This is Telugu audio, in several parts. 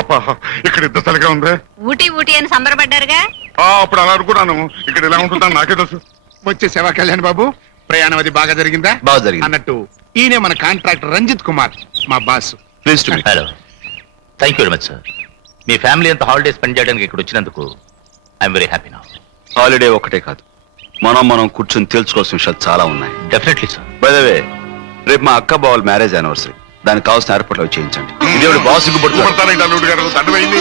అబ్బా, ఇక్కడ ఇంత చలిగా ఉంది. ఊటీ ఊటీ అని సంబరపడ్డారుగా. అప్పుడు అలా అనుకున్నాను, ఇక్కడ ఇలా ఉంటుందని నాకే తెలుసు. వచ్చేసావా కళ్యాణ్ బాబు? ప్రయాణం అది బాగా జరిగిందా? బాగా జరిగింది అన్నట్టు ఈయనే మన కాంట్రాక్టర్ రంజిత్ కుమార్, మా boss. Please to meet. Hello, thank you very much sir. Me family అంతా హాలిడేస్ స్పెండ్ చేయడానికి ఇక్కడ వచ్చినందుకు I'm very happy now. Holiday ఒకటే కాదు, మనం కూర్చొని తెలుసుకోవాల్సిన విషయాలు చాలా ఉన్నాయి. Definitely sir. By the way, రేపు మా అక్క బావల మ్యారేజ్ యానివర్సరీ, దానికి కావాల్సిన ఏర్పాట్లు అవి చేయించండి. ఇదేవిడ బాగా సిగ్గుపడుతున్నారు. పడతానండి అల్లుడు గారు, దండమైంది.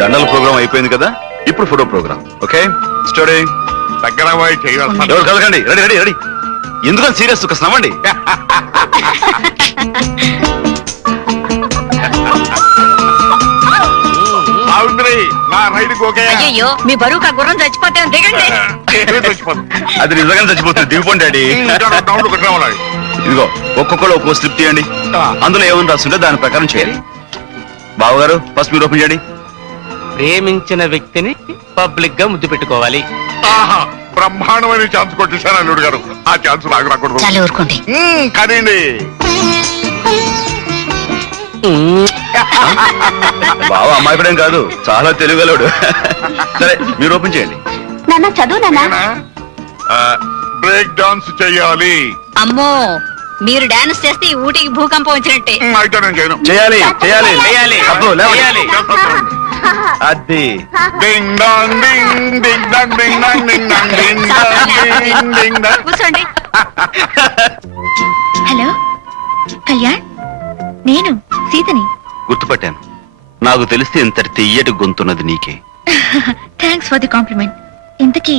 దండల ప్రోగ్రామ్ అయిపోయింది కదా, ఇప్పుడు ఫోటో ప్రోగ్రామ్. ఓకే, స్టోరీ దగ్గర పోయి చేయాలి. ఎవరు కలగండి. Ready ready ready. ఎందుకని సీరియస్ ఒక నవ్వండి. సావిత్రి, నా రైడ్ ఓకే. అయ్యో, మీ బరువుకు ఆ గుర్రం చచ్చిపోతే దిగండి. అది నిజంగానే చచ్చిపోతుంది. దిగిపోండి డాడీ. ఇదిగో ఒక్కొక్కరు ఒక్కో స్లిప్ తీయండి, అందులో ఏమని రాస్తుంటే దాని ప్రకారం చేయాలి. బావగారు ఫస్ట్ మీరు ఓపెన్ చేయండి. ప్రేమించిన వ్యక్తిని పబ్లిక్ గా ముద్దు పెట్టుకోవాలి. బ్రహ్మాండమైన ఛాన్స్ కొట్టేశాను అల్లుడు గారు. ఆ ఛాన్స్ నాకు రాకూడదు. చాలు ఊరుకోండి. కదండి, బావ అమ్మాయి పడేం కాదు, చాలా తెలుగులోడు. సరే మీరు ఓపెన్ చేయండి. నాన్న చదువు నాన్న. బ్రేక్ డాన్స్ చెయ్యాలి. అమ్మో, మీరు డాన్స్ చేస్తే ఈ ఊటీకి భూకంపం వచ్చినట్టే. అయితే నేను చేయను. చేయాలి చేయాలి చేయాలి. అబ్బో, లేవండి. చేయాలి. అది డింగ్ డాంగ్ డింగ్ ding dong ding dong ding dong ding dong డింగ్ డింగ్ డాంగ్. కూర్చోండి. హలో కళ్యాణ్, నేను సీతని. గుర్తుపట్టాను. నాకు తెలిస్తే ఇంతటి తీయటి గొంతున్నది నీకే. Thanks for the compliment. ఇంతకీ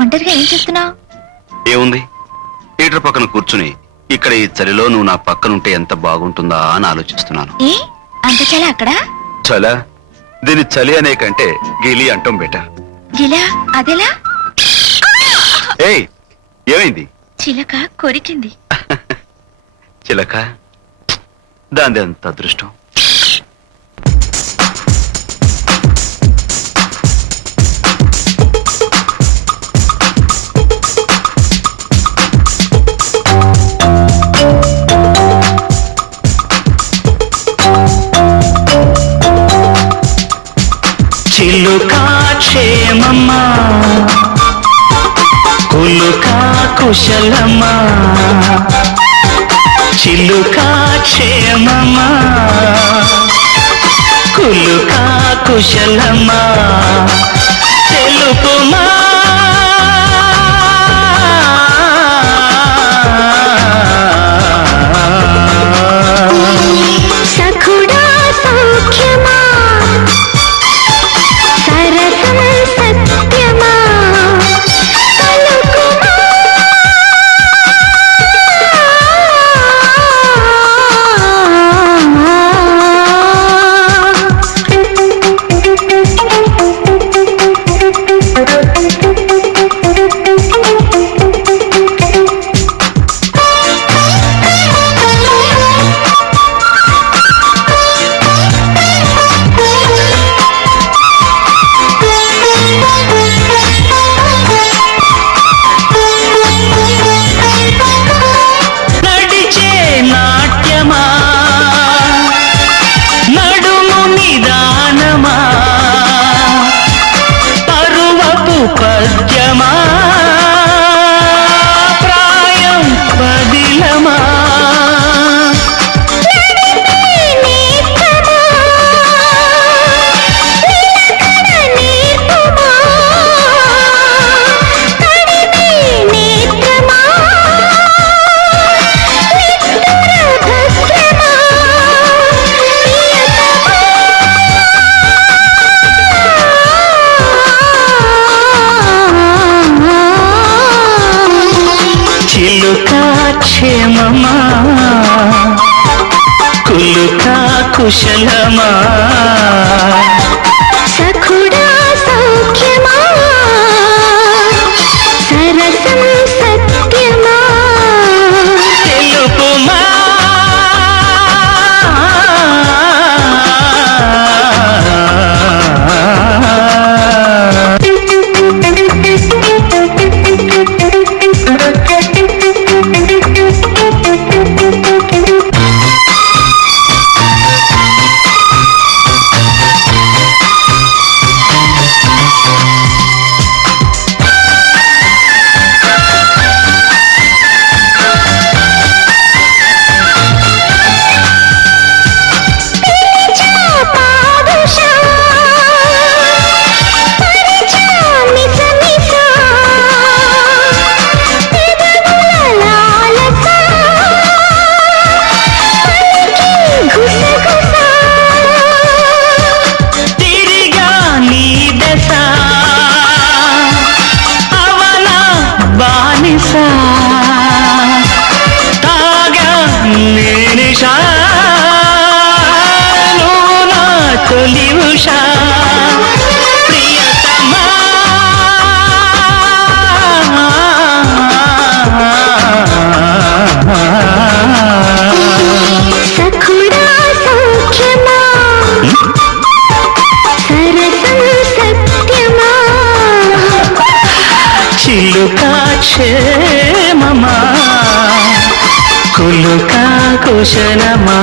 ఒంటరిగా ఏం చేస్తున్నావు? ఏముంది, థియేటర్ పక్కన కూర్చుని ఇక్కడ ఈ చలిలో నువ్వు నా పక్కనుంటే ఎంత బాగుంటుందా అని ఆలోచిస్తున్నాను. ఏ అంత చాలా అక్కడ? చలా, దీని చలి అనే కంటే గిలి అంటాం బెటర్. గిలా అదెలా? ఏయ్, ఏమైంది? చిలక కొరికింది. చిలక, దాని అంత అదృష్టం. చిలుకా క్షేమమ్మా, కులుకా కుశలమా. చిలుకా క్షేమమా, కులుకా కుశలమా. తెలుపుమా సఖుడా సౌఖ్యమా, సరసం సత్యమా. పలుకుమా నడిచే నాట్యమా, నడుము నిదానమా. పరువపు పద్యమా, ప్రాయం పదిలమా. చిలుకా క్షేమమా, కులుకా కుశలమా. సఖుడా సౌఖ్యమా, సరసం సత్యమా. తెలుపుమా కులుకా కుశలమా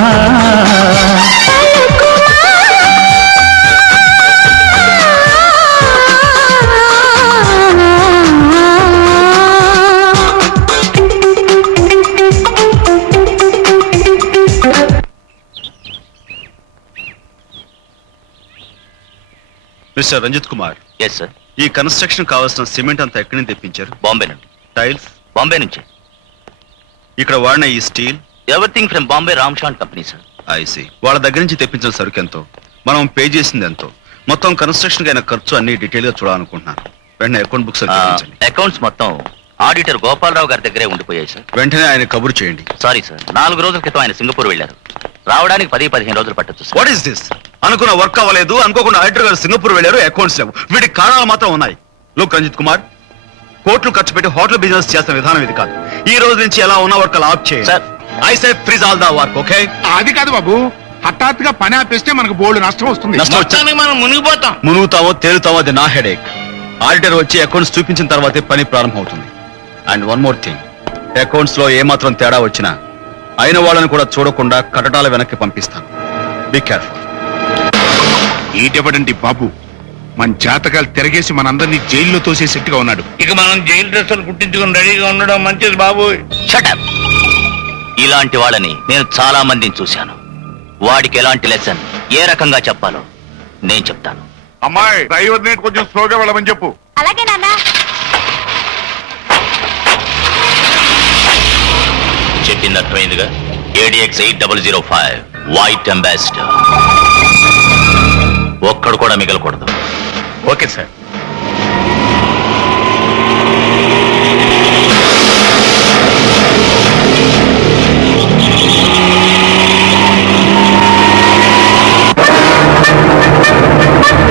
mister Ranjit Kumar, yes sir. ఈ కన్స్ట్రక్షన్ కావాల్సిన సిమెంట్ అంతా ఎక్కడి నుంచి తెప్పించారు? బాంబే నుండి. టైల్స్ బాంబే నుంచి. ఇక్కడ వాడిన ఈ steel? Everything from Bombay Ramshan company sir. I see. వాళ్ళ దగ్గర నుంచి తెప్పించిన సరుకు ఎంతో, మనం పే చేసింది ఎంతో, మొత్తం కన్స్ట్రక్షన్ అయిన ఖర్చు అన్ని డీటెయిల్ గా చూడాలనుకుంటున్నాను. వెంటనే అకౌంట్ బుక్స్ చూపించండి. అకౌంట్స్ మొత్తం ఆడిటర్ గోపాలరావు గారి దగ్గరే ఉండిపోయాయి సార్. వెంటనే ఆయన కబురు చేయండి. సారీ సార్, 4 రోజుల క్రితం ఆయన సింగపూర్ వెళ్ళారు. రావడానికి 10-15 రోజులు పట్టొచ్చు సార్. What is this? అనుకున్న వర్క్ అవ్వలేదు, అనుకోకుండా ఆడిటర్ గారు సింగపూర్ వెళ్ళారు, అకౌంట్స్ లేవు. వీటికి కారణాలు మాత్రం ఉన్నాయి. లోక్ రంజిత్ కుమార్, కోట్లు ఖర్చు పెట్టి హోటల్ బిజినెస్ చేస్తున్న విధానం ఇది కాదు. ఈ రోజు నుంచి ఎలా ఉన్న వర్క్ అలా ఆఫ్ చేయండి. Sir. I say freeze all the work, okay? అది కాదు బాబు, హఠాత్తుగా పని ఆపేస్తే మనకు బోల్డ్ నష్టం వస్తుంది. నష్టం వచ్చా మనం మునిగిపోతాం. మునుగుతామో తేలుతామో అది నా హెడేక్. ఆడిటర్ వచ్చి అకౌంట్స్ చూపించిన తర్వాతే పని ప్రారంభం అవుతుంది. And one more thing, accounts లో ఏమాత్రం తేడా వచ్చినా అయిన వాళ్ళని కూడా చూడకుండా కటటాల వెనక్కి పంపిస్తాను. Be careful. ఈటెవడండి బాబు, మన జాతకాలు తిరగేసి మనందరినీ జైల్లో తోసేసెట్టుగా ఉన్నాడు. ఇక మనం జైలు డ్రెస్సులు కుట్టించుకుని రెడీగా ఉండడం మంచిది బాబు. షటప్. ఇలాంటి వాళ్ళని నేను చాలా మందిని చూశాను. వాడికి ఎలాంటి లెసన్ ఏ రకంగా చెప్పాలో నేను చెప్తాను. అమ్మాయి, డ్రైవర్ ని కొంచెం స్లోగా వెళ్ళమని చెప్పు. అలాగే నాన్న. చెప్పింది అర్థమైందిగా. ADX 8005 white ambassador. ఒక్కడు కూడా మిగలకూడదు. Okay sir.